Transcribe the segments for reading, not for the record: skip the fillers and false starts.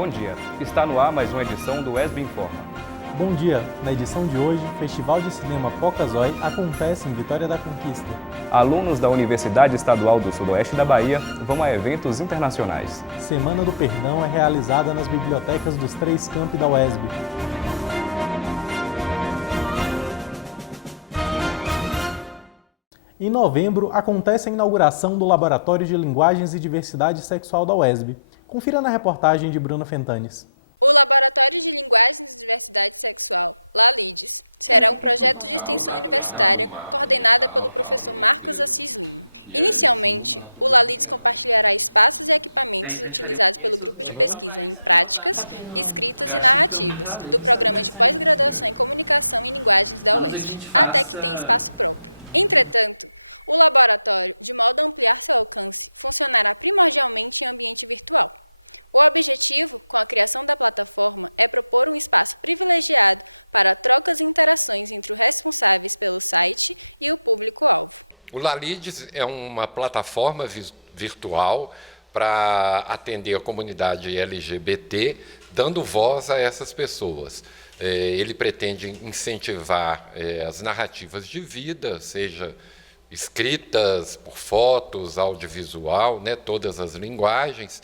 Bom dia, está no ar mais uma edição do ESB Informa. Bom dia, na edição de hoje, o Festival de Cinema Pocazói acontece em Vitória da Conquista. Alunos da Universidade Estadual do Sudoeste da Bahia vão a eventos internacionais. Semana do Perdão é realizada nas bibliotecas dos 3 campi da UESB. Em novembro, acontece a inauguração do Laboratório de Linguagens e Diversidade Sexual da UESB. Confira na reportagem de Bruna Fentanes. O Laboratório de Linguagens e Diversidade Sexual, LALIDES, será um projeto de extensão universitária coordenada pelo professor Marcos Assis Lima. Inicialmente, o LALIDES compartilhará espaços e equipamentos utilizados pelo grupo de pesquisa em práticas, escritas e narrativas do programa de pós-graduação em Comunicação e Linguagens da UESB, até que tenha espaço próprio. Entretanto, o laboratório, de modo a ampliar seu alcance, funcionará primordialmente em ambiente virtual. O objetivo, com a criação da plataforma, é propor um espaço privilegiado para trocas e interações entre os responsáveis pelo site e o público-alvo. O LALIDES é uma plataforma virtual para atender a comunidade LGBT, dando voz a essas pessoas. Ele pretende incentivar as narrativas de vida, seja escritas por fotos, audiovisual, todas as linguagens,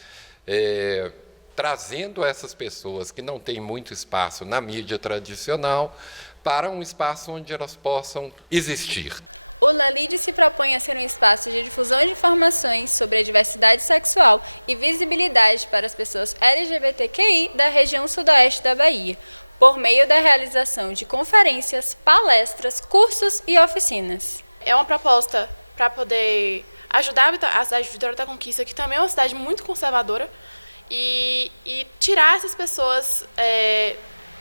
trazendo essas pessoas que não têm muito espaço na mídia tradicional para um espaço onde elas possam existir. O LALIDES se propõe a ser um espaço de difusão de informações sobre a diversidade sexual e visibilidade para as pessoas LGBTQI da região sudoeste da Bahia, por meio da realização de conferências, palestras, cursos e oficinas. É uma proposta para poder ajudar a cidade de Vitória da Conquista, que também é uma cidade muito conservadora, e tirar essas pessoas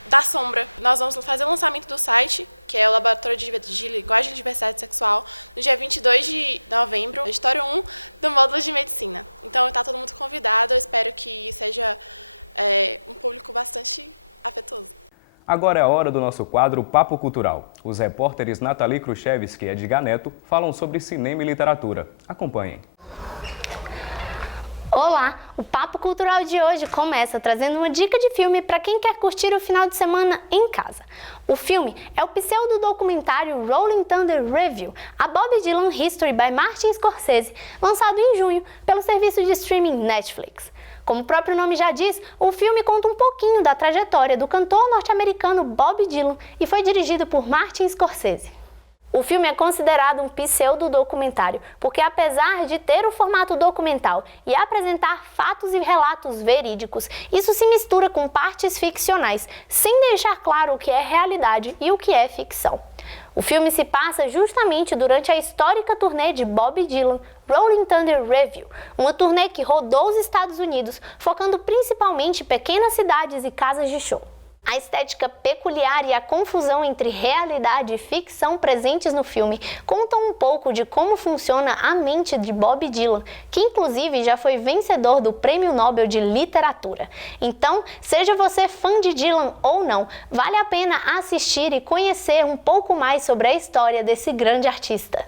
da sombra. Nós vamos fazer o lançamento do site, que é o Laboratório de Linguagem e Diversidade Sexual, no dia 22 de novembro, auditório 1 do módulo de Medicina. Então está todo mundo convidado, eu espero que seja um público bastante afetuoso. Agora é a hora do nosso quadro Papo Cultural. Os repórteres Nathalie Khrushchevsky e Edgar Neto falam sobre cinema e literatura. Acompanhem. Olá! O Papo Cultural de hoje começa trazendo uma dica de filme para quem quer curtir o final de semana em casa. O filme é o pseudo-documentário Rolling Thunder Revue, a Bob Dylan History by Martin Scorsese, lançado em junho pelo serviço de streaming Netflix. Como o próprio nome já diz, o filme conta um pouquinho da trajetória do cantor norte-americano Bob Dylan e foi dirigido por Martin Scorsese. O filme é considerado um pseudo-documentário, porque apesar de ter o formato documental e apresentar fatos e relatos verídicos, isso se mistura com partes ficcionais, sem deixar claro o que é realidade e o que é ficção. O filme se passa justamente durante a histórica turnê de Bob Dylan, Rolling Thunder Revue, uma turnê que rodou os Estados Unidos, focando principalmente em pequenas cidades e casas de show. A estética peculiar e a confusão entre realidade e ficção presentes no filme contam um pouco de como funciona a mente de Bob Dylan, que inclusive já foi vencedor do Prêmio Nobel de Literatura. Então, seja você fã de Dylan ou não, vale a pena assistir e conhecer um pouco mais sobre a história desse grande artista.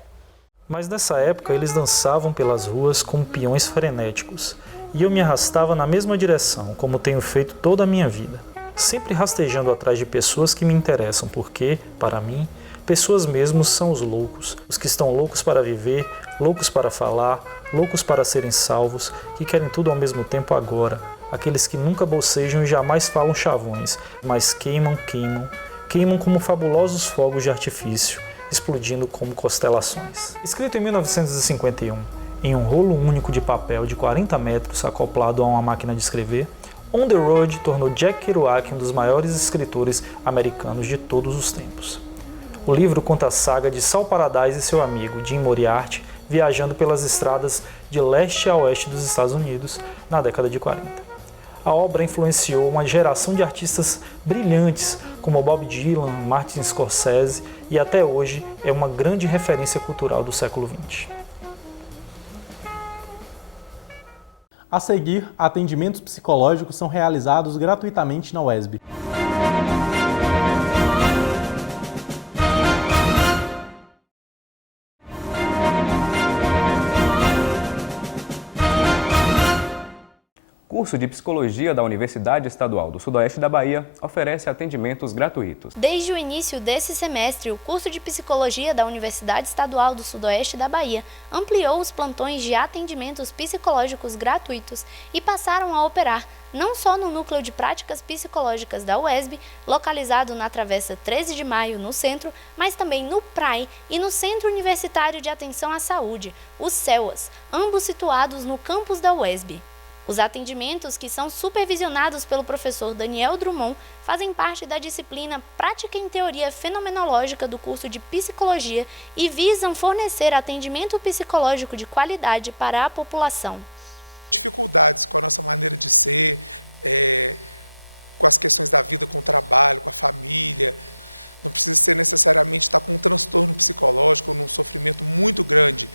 Mas nessa época eles dançavam pelas ruas com peões frenéticos, e eu me arrastava na mesma direção, como tenho feito toda a minha vida. Sempre rastejando atrás de pessoas que me interessam, porque, para mim, pessoas mesmos são os loucos, os que estão loucos para viver, loucos para falar, loucos para serem salvos, que querem tudo ao mesmo tempo agora, aqueles que nunca bocejam e jamais falam chavões, mas queimam como fabulosos fogos de artifício, explodindo como constelações. Escrito em 1951, em um rolo único de papel de 40 metros acoplado a uma máquina de escrever, On the Road tornou Jack Kerouac um dos maiores escritores americanos de todos os tempos. O livro conta a saga de Saul Paradise e seu amigo, Jim Moriarty, viajando pelas estradas de leste a oeste dos Estados Unidos na década de 40. A obra influenciou uma geração de artistas brilhantes como Bob Dylan, Martin Scorsese e até hoje é uma grande referência cultural do século XX. A seguir, atendimentos psicológicos são realizados gratuitamente na UESB. curso de Psicologia da Universidade Estadual do Sudoeste da Bahia oferece atendimentos gratuitos. Desde o início desse semestre, o curso de Psicologia da Universidade Estadual do Sudoeste da Bahia ampliou os plantões de atendimentos psicológicos gratuitos e passaram a operar não só no Núcleo de Práticas Psicológicas da UESB, localizado na Travessa 13 de Maio, no centro, mas também no PRAE e no Centro Universitário de Atenção à Saúde, o CEUAS, ambos situados no campus da UESB. Os atendimentos, que são supervisionados pelo professor Daniel Drummond, fazem parte da disciplina Prática em Teoria Fenomenológica do curso de Psicologia e visam fornecer atendimento psicológico de qualidade para a população. Dificuldades com a nossa maneira de ser, com as questões da vida, com o trabalho, com a família. Não precisa ser necessariamente estar com um transtorno psicológico ou num sofrimento muito grande.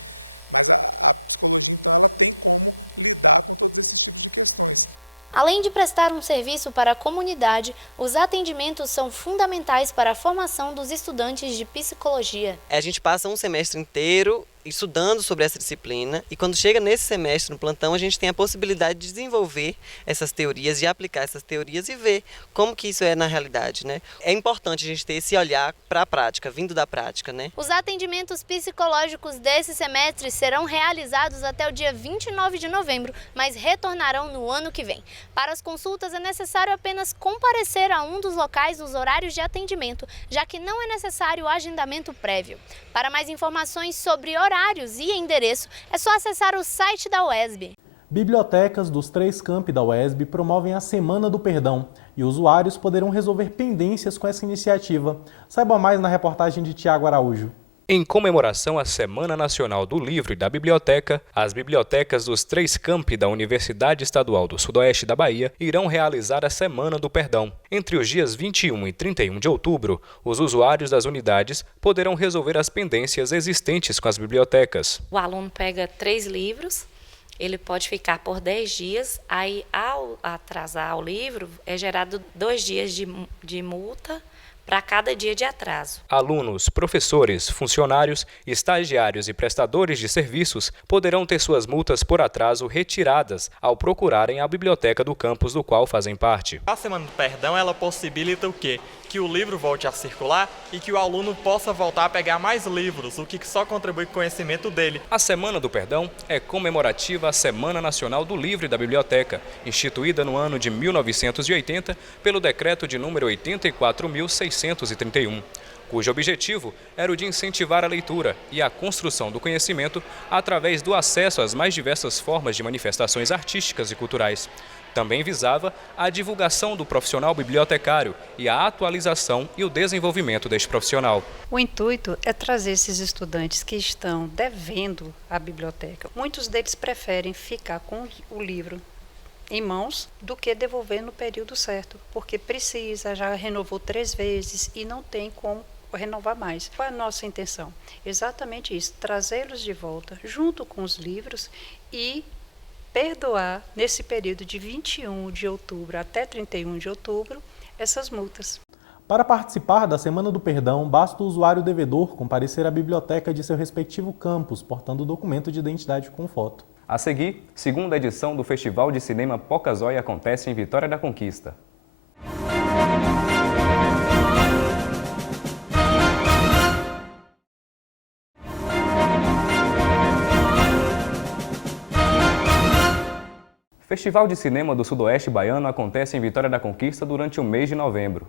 Mas a psicologia, então, ela tem como lidar com todos esses tipos de questões. Além de prestar um serviço para a comunidade, os atendimentos são fundamentais para a formação dos estudantes de psicologia. A gente passa um semestre inteiro estudando sobre essa disciplina e quando chega nesse semestre no plantão a gente tem a possibilidade de desenvolver essas teorias, de aplicar essas teorias e ver como que isso é na realidade, né? É importante a gente ter esse olhar para a prática, vindo da prática, né? Os atendimentos psicológicos desse semestre serão realizados até o dia 29 de novembro, mas retornarão no ano que vem. Para as consultas é necessário apenas comparecer a um dos locais nos horários de atendimento, já que não é necessário o agendamento prévio. Para mais informações sobre horários e endereço, é só acessar o site da UESB. Bibliotecas dos 3 campi da UESB promovem a Semana do Perdão e usuários poderão resolver pendências com essa iniciativa. Saiba mais na reportagem de Tiago Araújo. Em comemoração à Semana Nacional do Livro e da Biblioteca, as bibliotecas dos 3 campi da Universidade Estadual do Sudoeste da Bahia irão realizar a Semana do Perdão. Entre os dias 21 e 31 de outubro, os usuários das unidades poderão resolver as pendências existentes com as bibliotecas. O aluno pega 3 livros, ele pode ficar por 10 dias, aí ao atrasar o livro é gerado 2 dias de multa para cada dia de atraso. Alunos, professores, funcionários, estagiários e prestadores de serviços poderão ter suas multas por atraso retiradas ao procurarem a biblioteca do campus do qual fazem parte. A Semana do Perdão, ela possibilita o quê? Que o livro volte a circular e que o aluno possa voltar a pegar mais livros, o que só contribui com o conhecimento dele. A Semana do Perdão é comemorativa à Semana Nacional do Livro e da Biblioteca, instituída no ano de 1980 pelo decreto de número 84.631, cujo objetivo era o de incentivar a leitura e a construção do conhecimento através do acesso às mais diversas formas de manifestações artísticas e culturais. Também visava a divulgação do profissional bibliotecário e a atualização e o desenvolvimento deste profissional. O intuito é trazer esses estudantes que estão devendo à biblioteca. Muitos deles preferem ficar com o livro em mãos do que devolver no período certo, porque precisa, já renovou 3 vezes e não tem como renovar mais. Qual é a nossa intenção? Exatamente isso, trazê-los de volta junto com os livros e perdoar, nesse período de 21 de outubro até 31 de outubro, essas multas. Para participar da Semana do Perdão, basta o usuário devedor comparecer à biblioteca de seu respectivo campus, portando o documento de identidade com foto. A seguir, segunda edição do Festival de Cinema Pocazói acontece em Vitória da Conquista. O Festival de Cinema do Sudoeste Baiano acontece em Vitória da Conquista durante o mês de novembro.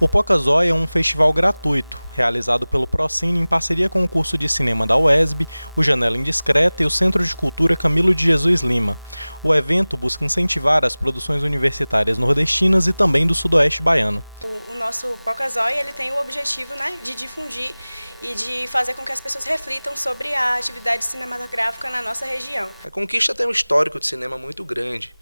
O Pocazói é um festival gratuito, realizado pelo Procine em parceria com o curso de cinema da UESB, o Janela Indiscreta e o Centro de Cultura Camilo de Jesus Lima. O evento busca incentivar as produções universitárias nordestinas e também do Sudoeste Baiano. O nosso Pocazói, ele tem o objetivo, de difundir e de fazer com que as pessoas reflitam sobre a atividade cinematográfica na nossa região. A Conquista tem um histórico de cinema muito grande.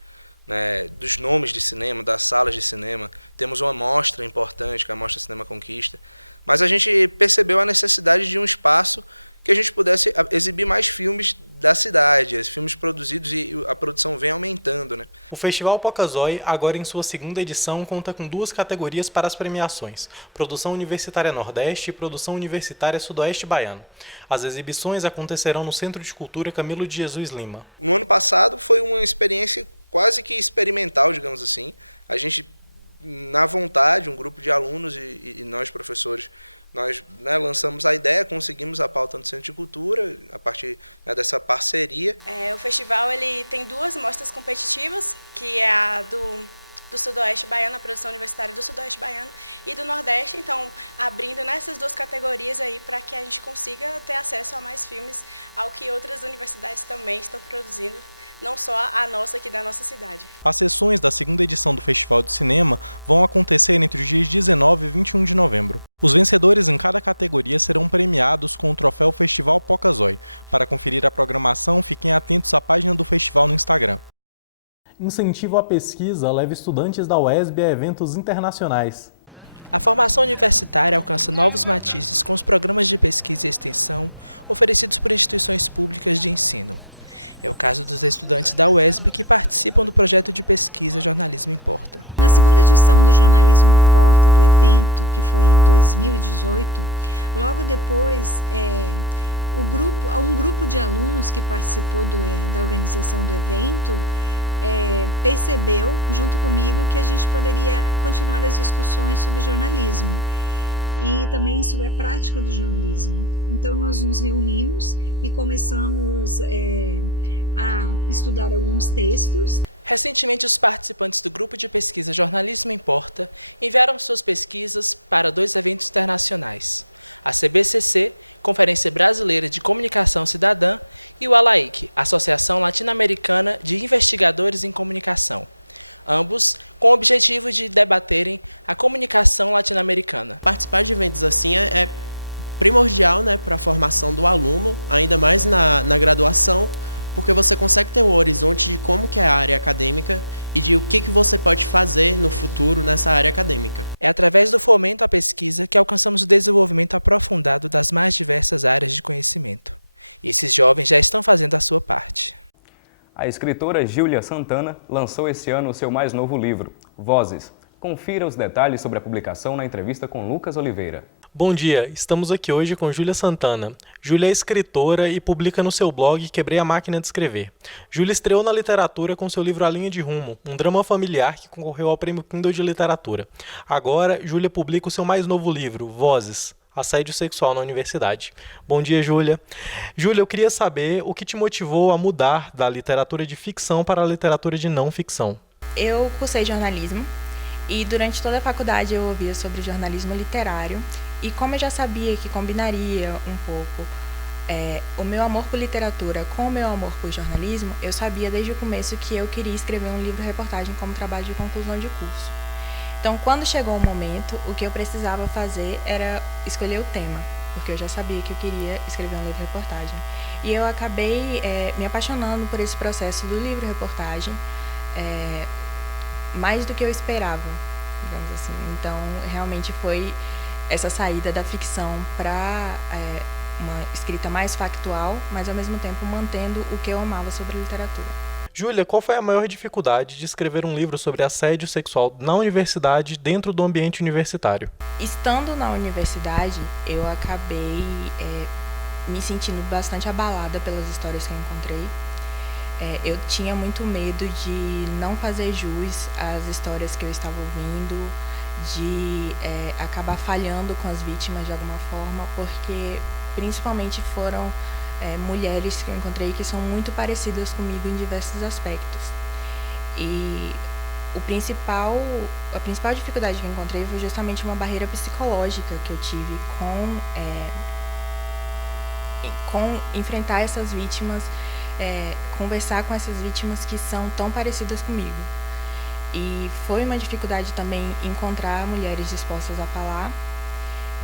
Dos nomes de cinema, das salas de cinema. Temos uma mostra importante, que é a Mostra Cinema Conquista. Mas a gente percebeu a necessidade de um espaço que a gente pudesse exibir mais filmes da cidade, os filmes produzidos, e a produção vem aumentando. O Festival Pocazói, agora em sua segunda edição, conta com 2 categorias para as premiações: Produção Universitária Nordeste e Produção Universitária Sudoeste Baiano. As exibições acontecerão no Centro de Cultura Camilo de Jesus Lima. No ano passado foi uma experiência quase que experimental, digamos assim. A gente, na vontade, um grupo de alunos e nós, professores, nós, né, lançamos a ideia, conseguimos a pauta no Centro de Cultura, a partir, né, dessa parceria. O festival ele tem 2 mostras competitivas, que é a do Sudoeste Baiano, a produção universitária do Sudoeste Baiano e do Nordeste, então abrindo nessas 2 categorias aí para que a gente consiga ter acesso a mais filmes, ao que outras universidades também estão produzindo, não só a nossa aqui da nossa cidade. As sessões da segunda edição do Festival de Cinema vão acontecer entre os dias 19 e 21 de novembro. Os vencedores em cada categoria serão premiados com o troféu Festival Pocazói. Para conferir a programação, fiquem atentos à página do festival no Instagram. Incentivo à pesquisa leva estudantes da UESB a eventos internacionais. A formação universitária alcança novos matizes com os programas de pesquisa e extensão oferecidos por instituições públicas de ensino. É o caso dos estudantes da UESB que participam do projeto de pesquisa Jornalismo Importa. Na segunda edição do Jornalismo Importa, do evento, que foi em 2018, logo depois, um grupo de alunos que participou da organização do evento percebeu, junto comigo, que a gente poderia continuar as discussões sobre jornalismo e também sobre a prática do jornalismo. Então, nós nos reunimos e começamos a estudar alguns textos. Recentemente, os participantes do grupo de pesquisa Jornalismo Importa enviaram suas pesquisas para 2 eventos internacionais: a CBCC, Conferência Brasileira de Comunicação Cidadã, e o ALAIC, Associação Latino-Americana de Investigadores em Comunicação, ambos com o objetivo de debaterem a comunicação latino-americana. Participar de eventos assim é primordial, né, para a formação do aluno, ainda mais na graduação, porque você consegue ter um horizonte de como que é a área acadêmica e de o que você pode fazer no futuro nessa área acadêmica. É através do fomento à pesquisa que alcançamos o desenvolvimento aprofundado das mais diversas áreas de conhecimento. E esses jovens já estão fazendo a sua parte. A escritora Júlia Santana lançou esse ano o seu mais novo livro, Vozes. Confira os detalhes sobre a publicação na entrevista com Lucas Oliveira. Bom dia, estamos aqui hoje com Júlia Santana. Júlia é escritora e publica no seu blog Quebrei a Máquina de Escrever. Júlia estreou na literatura com seu livro A Linha de Rumo, um drama familiar que concorreu ao Prêmio Kindle de Literatura. Agora, Júlia publica o seu mais novo livro, Vozes, Assédio Sexual na Universidade. Bom dia, Júlia. Júlia, eu queria saber o que te motivou a mudar da literatura de ficção para a literatura de não ficção. Eu cursei jornalismo e durante toda a faculdade eu ouvia sobre jornalismo literário. E como eu já sabia que combinaria um pouco o meu amor por literatura com o meu amor por jornalismo, eu sabia desde o começo que eu queria escrever um livro-reportagem como trabalho de conclusão de curso. Então, quando chegou o momento, o que eu precisava fazer era escolher o tema, porque eu já sabia que eu queria escrever um livro-reportagem. E eu acabei me apaixonando por esse processo do livro-reportagem, mais do que eu esperava, digamos assim. Então, realmente foi essa saída da ficção para uma escrita mais factual, mas ao mesmo tempo mantendo o que eu amava sobre literatura. Júlia, qual foi a maior dificuldade de escrever um livro sobre assédio sexual na universidade, dentro do ambiente universitário? Estando na universidade, eu acabei me sentindo bastante abalada pelas histórias que eu encontrei. Eu tinha muito medo de não fazer jus às histórias que eu estava ouvindo, de acabar falhando com as vítimas de alguma forma, porque principalmente foram mulheres que eu encontrei que são muito parecidas comigo em diversos aspectos. E a principal dificuldade que eu encontrei foi justamente uma barreira psicológica que eu tive com enfrentar essas vítimas, conversar com essas vítimas que são tão parecidas comigo. E foi uma dificuldade também encontrar mulheres dispostas a falar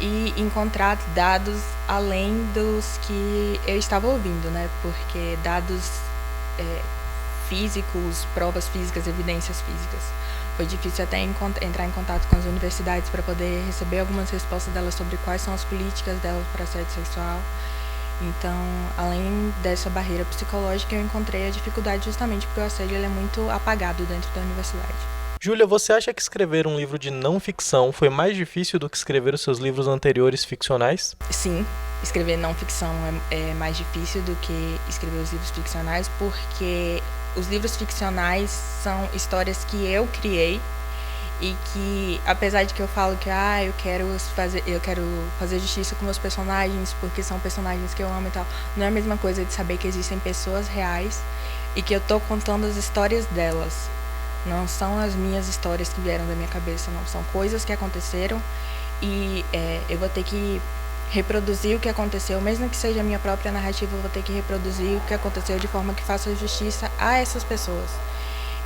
e encontrar dados além dos que eu estava ouvindo, né? Porque dados físicos, provas físicas, evidências físicas. Foi difícil até entrar em contato com as universidades para poder receber algumas respostas delas sobre quais são as políticas delas para assédio sexual. Então, além dessa barreira psicológica, eu encontrei a dificuldade justamente porque o assédio ele é muito apagado dentro da universidade. Júlia, você acha que escrever um livro de não ficção foi mais difícil do que escrever os seus livros anteriores ficcionais? Sim, escrever não ficção é mais difícil do que escrever os livros ficcionais, porque os livros ficcionais são histórias que eu criei e que, apesar de que eu falo que eu quero fazer justiça com meus personagens porque são personagens que eu amo e tal, não é a mesma coisa de saber que existem pessoas reais e que eu tô contando as histórias delas. Não são as minhas histórias que vieram da minha cabeça, não. São coisas que aconteceram e eu vou ter que reproduzir o que aconteceu, mesmo que seja a minha própria narrativa, eu vou ter que reproduzir o que aconteceu de forma que faça justiça a essas pessoas.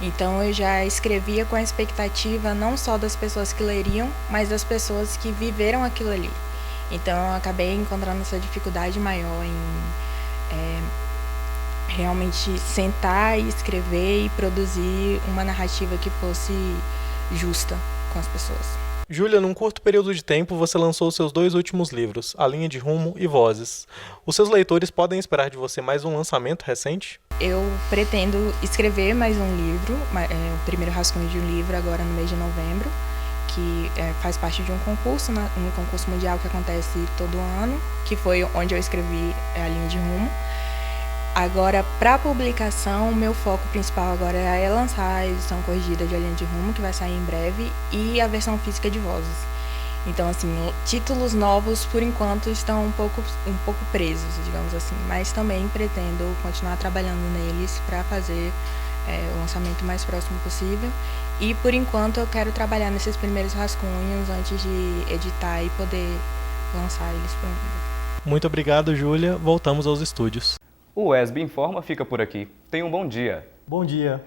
Então eu já escrevia com a expectativa não só das pessoas que leriam, mas das pessoas que viveram aquilo ali. Então eu acabei encontrando essa dificuldade maior em realmente sentar e escrever e produzir uma narrativa que fosse justa com as pessoas. Júlia, num curto período de tempo, você lançou seus 2 últimos livros, A Linha de Rumo e Vozes. Os seus leitores podem esperar de você mais um lançamento recente? Eu pretendo escrever mais um livro, o primeiro rascunho de um livro agora no mês de novembro, que faz parte de um concurso mundial que acontece todo ano, que foi onde eu escrevi A Linha de Rumo. Agora, para publicação, o meu foco principal agora é lançar a edição corrigida de A Linha de Rumo, que vai sair em breve, e a versão física de Vozes. Então, assim, títulos novos, por enquanto, estão um pouco presos, digamos assim, mas também pretendo continuar trabalhando neles para fazer o lançamento mais próximo possível. E, por enquanto, eu quero trabalhar nesses primeiros rascunhos antes de editar e poder lançar eles para o mundo. Muito obrigado, Júlia. Voltamos aos estúdios. O ESB Informa fica por aqui. Tenha um bom dia. Bom dia.